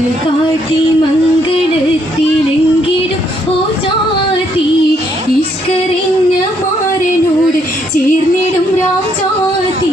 അമ്പൽ കാട്ടി മംഗളത്തിലെങ്കിലും ഓ ജാതി ഇഷ്കറിഞ്ഞ മാരനോട് ചേർന്നിടും രാജാതി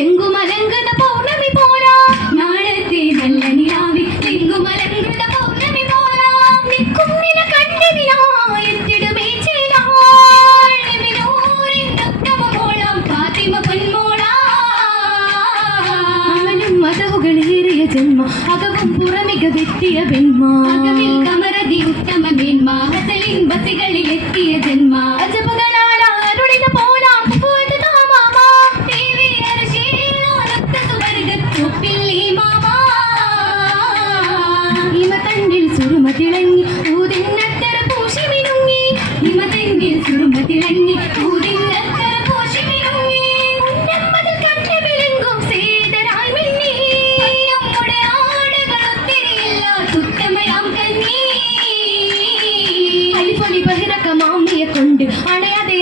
നിലാവിൽ പൗർണമി പോരാ. നാളത്തെ നല്ല നിലാവിൽ ലെങ്കുമലങ്കത പൗർണമി പോരാ. നിൽക്കും നില അമലും മതവുകളേറിയ ജന്മ അകവും പുറമിക വെത്തിയ പെൺമ അകവിൽ കമരതി ഉത്തമ മേന്മ ഹസലിൻ ബസികളിൽ എത്തിയ ജന്മ. അജപകളാൽ ഈ മാമാ ഇമ തന്നിൽ സുറുമ തിളങ്ങി ഊതിന്നത്തര പൂശി മിനുങ്ങി ഇമ തന്നിൽ സുറുമ തിളങ്ങി ഊതിന്നത്തര പൂശി മിനുങ്ങി ഉന്നമ്മത് കണ്ട വിളങ്ങും സേതരായി മിന്നി. നമ്മുടെ ആടുകളൊത്തിരിയില്ല തുത്തമയാം കന്നി. അലിപൊലി ബഹിരക മാമിയെ കൊണ്ട് അണയാതെ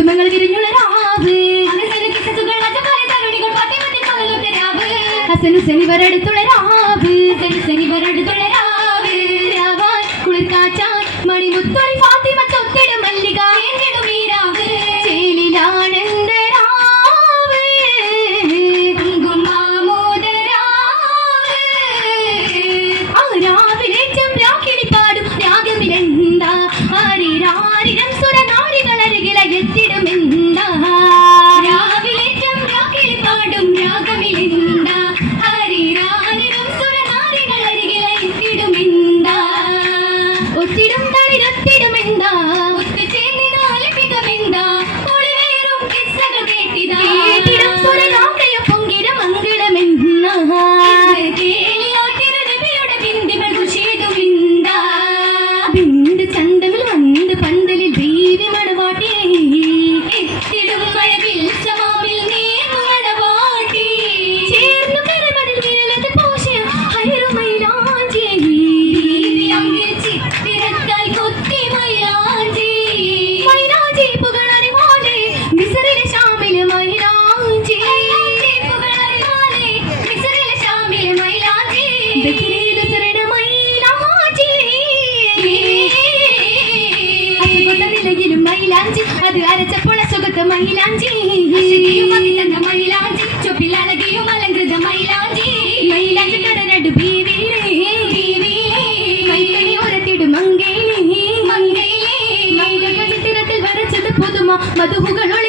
കുസുമങ്ങൾ വിരിഞ്ഞുണരാവ് രാവ്. ശനിവരടുത്തുണരാവ് ഹസനു ശനിവരടുത്തുണ മൈലാഞ്ചി അത് അരച്ചപ്പോൾ അസുഖത്ത് മൈലാഞ്ചി. മൈലാഞ്ചി. ചൊപ്പിലഴകിയും അലങ്കൃത മൈലാഞ്ചി. മൈലാഞ്ചി കടനടു ബീവിയിലെ കൈക്കണി മങ്കയിലെ മങ്കയിലെ. മങ്കകൾ ചിത്രത്തിൽ വരച്ചത് പുതുമ മധുഹുകളോ